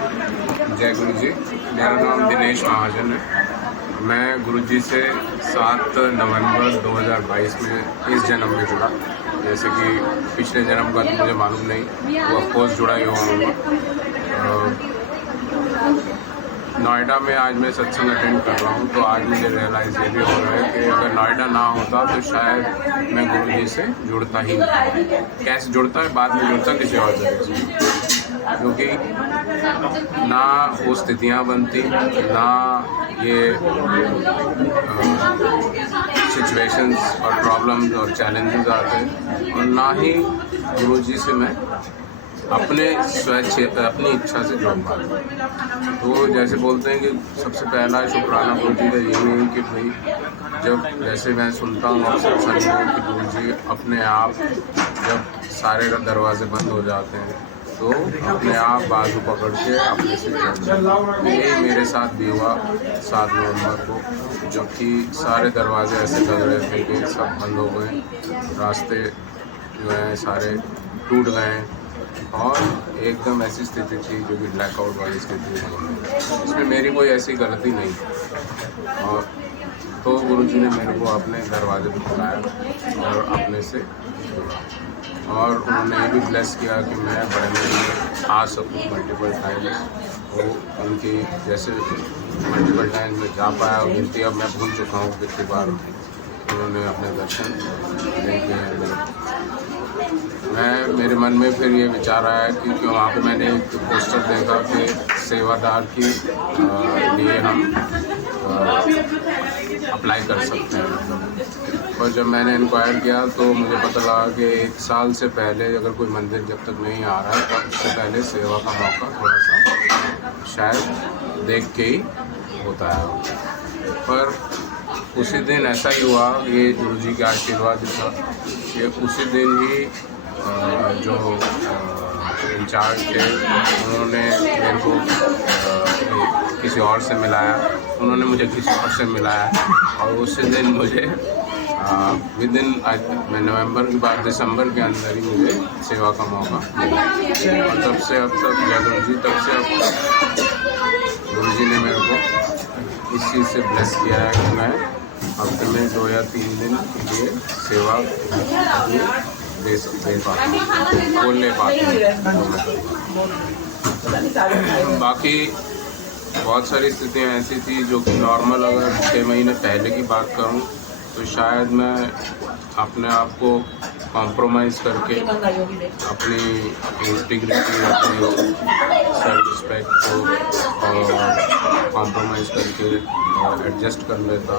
जय गुरु जी। मेरा नाम दिनेश महाजन है। मैं गुरु जी से 7 नवंबर 2022 में इस जन्म में जुड़ा। जैसे कि पिछले जन्म का तो मुझे मालूम नहीं, वो ऑफकोर्स जुड़ा ही होगा। नोएडा में आज मैं सत्संग अटेंड कर रहा हूँ, तो आज मुझे रियलाइज़ ये भी हो रहा है कि अगर नोएडा ना होता तो शायद मैं गुरु जी से जुड़ता ही नहीं। कैसे जुड़ता है, बाद में जुड़ता किसी और जगह से, क्योंकि ना वो स्थितियाँ बनती, ना ये सिचुएशंस और प्रॉब्लम्स और चैलेंजेस आते, और ना ही गुरुजी से मैं अपने अपनी इच्छा से जुड़ पाता। तो जैसे बोलते हैं कि सबसे पहला शुक्राना गुरुजी का यही है कि भाई जब जैसे मैं सुनता हूँ अक्सर संग कि गुरुजी अपने आप जब सारे दरवाजे बंद हो जाते हैं तो अपने आप बाजू पकड़ के अपने से जुड़। यही मेरे साथ भी हुआ 7 नवंबर को, जबकि सारे दरवाजे ऐसे लग रहे थे कि सब बंद हो गए, रास्ते जो हैं सारे टूट गए और एकदम ऐसी स्थिति थी जो कि ब्लैकआउट वाली स्थिति थी। इसमें मेरी कोई ऐसी गलती नहीं, और तो गुरुजी ने मेरे को अपने दरवाजे पर बुलाया और अपने से जुड़ा, और उन्होंने ये भी ब्लेस किया कि मैं बड़े में आ सकूँ मल्टीपल टाइम्स। वो उनकी जैसे मल्टीपल टाइम्स में जा पाया, और गिनती अब मैं भूल चुका हूँ कितनी बार उन्होंने अपने दर्शन देखे हैं। मेरे मन में फिर ये विचार आया कि वहाँ पे मैंने एक पोस्टर देखा कि सेवादार की लिए हम अप्लाई कर सकते हैं। और जब मैंने इंक्वायर किया तो मुझे पता लगा कि 1 साल से पहले अगर कोई मंदिर जब तक नहीं आ रहा है तो उससे पहले सेवा का मौका थोड़ा सा शायद देख के ही होता है। पर उसी दिन ऐसा ही हुआ, ये गुरुजी के आशीर्वाद था कि उसी दिन ही जो इंचार्ज थे उन्होंने मेरे को किसी और से मिलाया, उन्होंने मुझे किसी और से मिलाया, और उसी दिन मुझे विद इन नवंबर के बाद दिसंबर के अंदर ही मुझे सेवा का मौका मिला। और तब से अब तक जय गुरु जी, तब से अब तक गुरु जी ने मेरे को इस चीज़ से ब्लेस किया है कि मैं हफ्ते में 2 या 3 दिन के लिए सेवा दे पाता हूँ, बोल ले पाता हूँ। बाकी बहुत सारी स्थितियाँ ऐसी थी जो कि नॉर्मल अगर 6 महीने पहले की बात करूँ तो शायद मैं अपने आप को कॉम्प्रोमाइज़ करके अपनी इंटीग्रिटी, अपनी सेल्फ रिस्पेक्ट को कॉम्प्रोमाइज़ करके एडजस्ट कर लेता,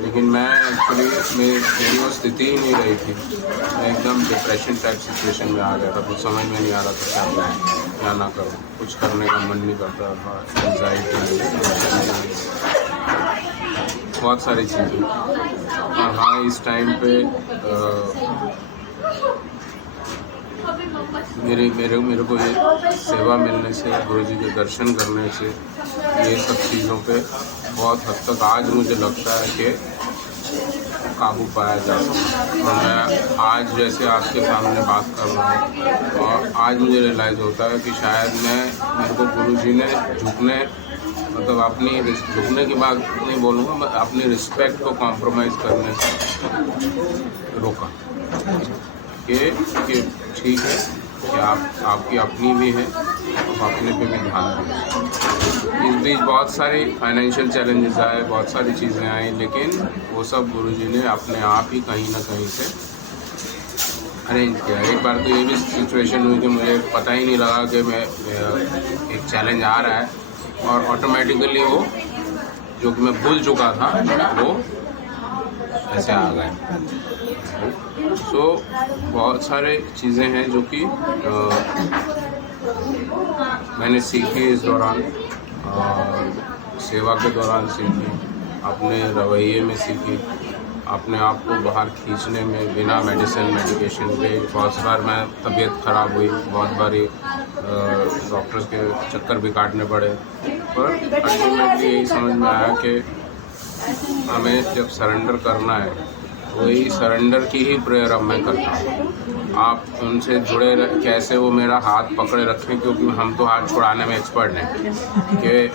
लेकिन मैं एक्चुअली मेरी वो स्थिति ही नहीं रही थी। मैं एकदम डिप्रेशन टाइप सिचुएशन में आ गया था, कुछ समझ में नहीं आ रहा था क्या करूँ क्या ना करूँ, कुछ करने का मन नहीं करता था, एंजाइटी, बहुत सारी चीज़ें। और हाँ, इस टाइम पे मेरे को ये सेवा मिलने से, गुरुजी के दर्शन करने से, ये सब चीज़ों पे बहुत हद तक आज मुझे लगता है कि काबू पाया जा सकता। और मैं आज जैसे आपके सामने बात कर रहा हूँ, और आज मुझे रियलाइज़ होता है कि शायद मेरे को गुरुजी ने मतलब अपनी झुकने की बात नहीं बोलूँगा, मैं अपनी रिस्पेक्ट को कॉम्प्रोमाइज़ करने से रोका कि ठीक है कि आपकी अपनी भी है, आप अपने पे भी ध्यान दें। इस बीच बहुत सारी फाइनेंशियल चैलेंजेस आए, बहुत सारी चीज़ें आई, लेकिन वो सब गुरुजी ने अपने आप ही कहीं ना कहीं से अरेंज किया। एक बार तो ये भी सिचुएशन हुई कि मुझे पता ही नहीं लगा कि मैं एक चैलेंज आ रहा है, और ऑटोमेटिकली वो जो कि मैं भूल चुका था वो ऐसे आ गए। सो बहुत सारे चीज़ें हैं जो कि मैंने सीखी इस दौरान, सेवा के दौरान सीखी, अपने रवैये में सीखी, अपने आप को बाहर खींचने में बिना मेडिकेशन के। बहुत बार मैं तबीयत ख़राब हुई, बहुत बारी डॉक्टर्स के चक्कर भी काटने पड़े, पर अल्टीमेटली यही समझ में आया कि हमें जब सरेंडर करना है, वही सरेंडर की ही प्रेयर अब मैं करता हूँ। आप उनसे जुड़े कैसे वो मेरा हाथ पकड़े रखें, क्योंकि हम तो हाथ छुड़ाने में एक्सपर्ट हैं कि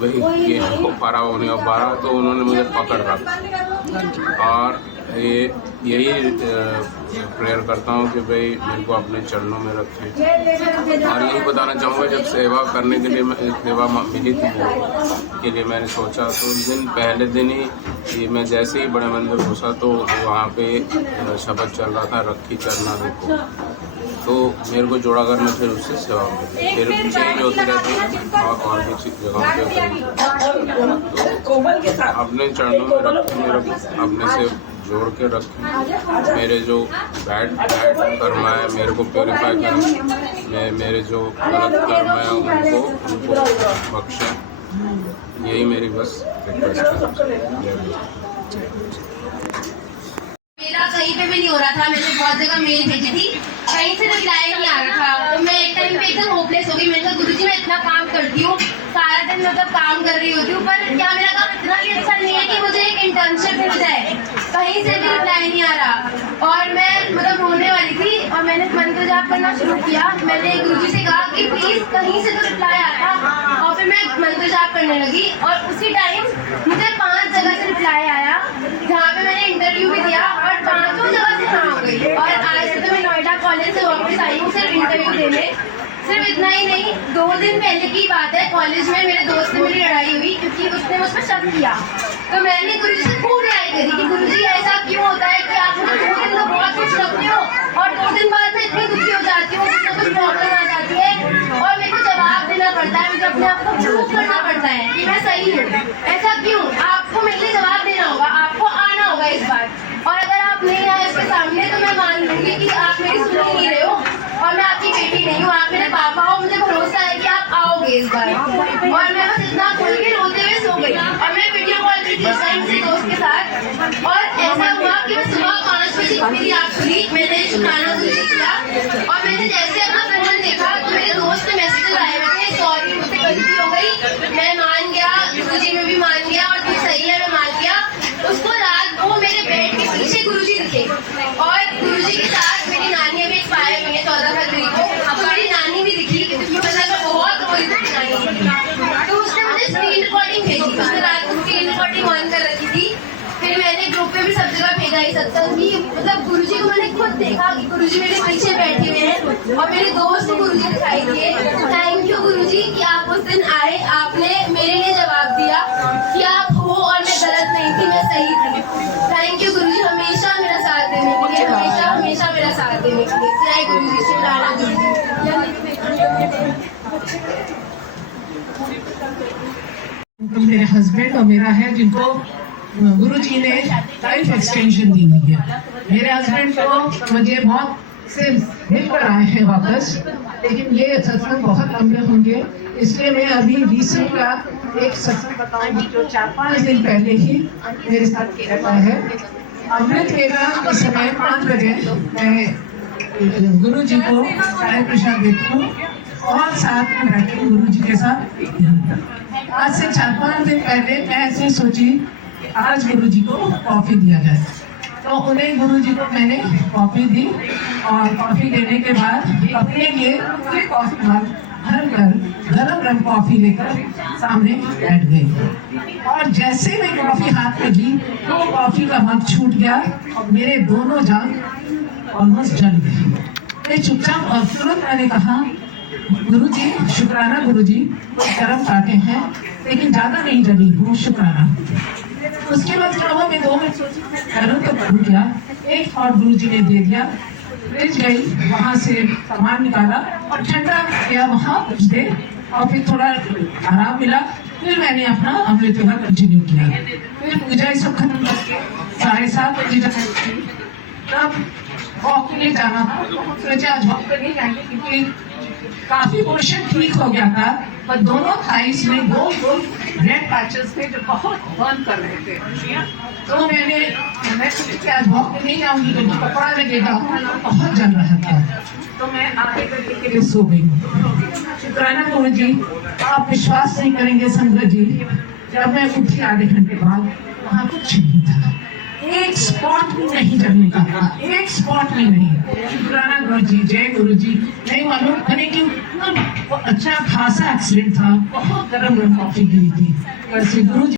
भाई ये हो पा रहा हो नहीं हो पा रहा, तो उन्होंने मुझे पकड़ रखा। और यही प्रेयर करता हूँ कि भाई मेरे को अपने चरणों में रखें। और यही बताना चाहूँगा, जब सेवा करने के लिए सेवा मिली थी के लिए मैंने सोचा, तो उस दिन पहले दिन ही मैं जैसे ही बड़े मंदिर घुसा तो वहाँ पे शब्द चल रहा था, रखी चरना देखो, तो मेरे को जोड़ागर में फिर उससे सेवा मिली, फिर चेंज होती रहती है और भी जगहों पे। तो अपने चरणों में रखें, मेरे अपने से जोड़ के रखें। मेरे जो बैड कर्म है मेरे को प्योरीफाई करें, मेरे जो गलत कर्म है उनको बख्शें। यही मेरी बस रिक्वेस्ट है। मेरा कहीं पे भी नहीं हो रहा था, मैंने बहुत जगह मेल भेजी थी, कहीं से रिप्लाई नहीं आ रहा था। तो मैं एक टाइम पे एकदम होपलेस हो गई। मैंने कहा गुरुजी मैं इतना काम करती हूँ, सारा दिन मतलब काम कर रही होती हूँ, पर क्या मेरा काम इतना भी अच्छा नहीं है कि मुझे एक इंटर्नशिप मिल जाए? कहीं से भी रिप्लाई नहीं आ रहा। और मैं मतलब रोने वाली थी और मैंने मंत्र जाप करना शुरू किया। मैंने गुरुजी से कहा कि प्लीज कहीं से तो रिप्लाई आता, और फिर मैं मंत्र जाप करने लगी और उसी टाइम मुझे 5 जगह से रिप्लाई आया, जहाँ पे मैंने इंटरव्यू भी दिया और 5 जगह से हाँ हो गई। और आज तो मैं नोएडा कॉलेज से वापस आई हूँ सिर्फ इंटरव्यू देने। सिर्फ इतना ही नहीं, 2 दिन पहले की बात है, कॉलेज में मेरे दोस्त से मेरी लड़ाई हुई क्योंकि उसने मुझ पर शक किया। तो मैंने गुरुजी से खूब लड़ाई करी कि गुरुजी ऐसा क्यों होता है कि आप मुझे 2 दिन तो बहुत कुछ लगते हो और 2 दिन बाद मैं इतनी दुखी हो जाती हूँ, कुछ ना कुछ प्रॉब्लम आ जाती है और मेरे को जवाब देना पड़ता है, मुझे अपने आप को प्रूव करना पड़ता है कि मैं सही हूँ। ऐसा क्यों? आपको मेरे लिए जवाब देना होगा, आपको आना होगा इस बार। और अगर आप नहीं आए उसके सामने तो मैं मान लूंगी कि आप मेरी सुन ही नहीं रहे हो और मैं आपकी बेटी नहीं हूँ, आप मेरे पापा हो, मुझे भरोसा है कि आप आओगे इस बार। और मैं बस इतना खोल के रोते हुए सो गई और मैं वीडियो कॉल की थी उस टाइम से दोस्त के साथ। और ऐसा हुआ कि मैं सुबह 5 बजे मेरी आँख खुली, मैंने शुक्राना गुरुजी किया और मैंने जैसे अपना फोन देखा तो मेरे दोस्त ने मैसेज आए हुए थे, सॉरी मुझसे गलती हो गई, मैं मान गया, गुरुजी में भी मान गया और तू सही है, मैं मान गया। उसको रात को मेरे बेड के पीछे गुरुजी दिखे और गुरुजी के साथ मेरी नानी भी एक्सपायर हुई है 14 फरवरी को। अब मेरी नानी भी दिखी क्योंकि मतलब मैं बहुत रोई थी नानी। तो उसने मुझे स्क्रीन रिकॉर्डिंग भेजी, उसने रात को स्क्रीन रिकॉर्डिंग ऑन कर रखी थी। फिर मैंने ग्रुप पे भी सब जगह भेजा ही सत्संग की, मतलब गुरुजी को मैंने खुद देखा कि गुरुजी मेरे पीछे बैठे हुए हैं और मेरे दोस्त को गुरुजी दिखाई दिए। थैंक यू गुरुजी कि आप उस दिन आए, आपने मेरे लिए जवाब दिया कि आप हो और मैं गलत नहीं थी, मैं सही थी। थैंक यू गुरुजी, हमेशा मेरा साथ देने के लिए, हमेशा मेरा साथ देने के लिए। जय गुरुजी, शुक्राना गुरुजी। मेरे हस्बैंड और मेरा है जिनको गुरुजी ने लाइफ एक्सटेंशन दी हुई है। मेरे हस्बैंड को मुझे बहुत से मिलकर आए हैं वापस, लेकिन ये सत्संग बहुत लंबे होंगे, इसलिए मैं अभी रिसेंट का एक सत्संग बताऊंगी जो 4-5 दिन पहले ही मेरे साथ किया है। अमृत वेला के समय 5 बजे मैं गुरु जी को चाय प्रसाद देती हूँ और साथ में बैठे गुरु जी के साथ। आज से 4-5 दिन पहले मैं ऐसे सोची आज गुरु जी को कॉफी दिया जाए, तो उन्हें गुरु जी को मैंने कॉफी दी और कॉफी देने के बाद अपने लिए कॉफी गरम कॉफी लेकर सामने बैठ गई और जैसे मैं कॉफी हाथ में ली तो कॉफी का मग छूट गया और मेरे दोनों जान ऑलमोस्ट जल गए। मैं चुपचाप और तुरंत मैंने कहा गुरुजी शुक्राना, गुरुजी गरम काटे हैं लेकिन ज्यादा नहीं जली हूँ, शुक्राना। उसके बाद क्या हुआ, मैं 2 मिनट करूँ तो करूँ क्या, एक थॉट गुरुजी ने दे दिया। फ्रिज गई, वहाँ से सामान निकाला और ठंडा किया वहाँ कुछ देर और फिर थोड़ा आराम मिला। फिर मैंने अपना अमृत वेला कंटिन्यू किया। फिर पूजा सब खत्म करके 7:30 बजे तब वॉक के लिए जाना था। सोचे आज वॉक पर नहीं जाएंगे क्योंकि काफी पोर्शन ठीक हो गया था, पर दोनों थाइस में गोल रेड पैचेस थे जो बहुत बर्न कर रहे थे। तो मैं सोची आज वॉक पे नहीं जाऊंगी क्योंकि कपड़ा लगेगा, बहुत जल रहा था। तो मैं आधे घंटे के लिए सो गई। शुक्राना गुरु जी, आप विश्वास नहीं करेंगे संगत जी, जब मैं उठी आधे घंटे बाद वहाँ कुछ नहीं था। एक स्पॉट भी नहीं जलने का था, एक स्पॉट भी नहीं। शुक्राना गुरु जी, जय गुरु जी। नहीं मालूम मैंने क्यों, अच्छा खासा एक्सीडेंट था, बहुत गर्म कॉफी गिरी थी, वैसे गुरु जी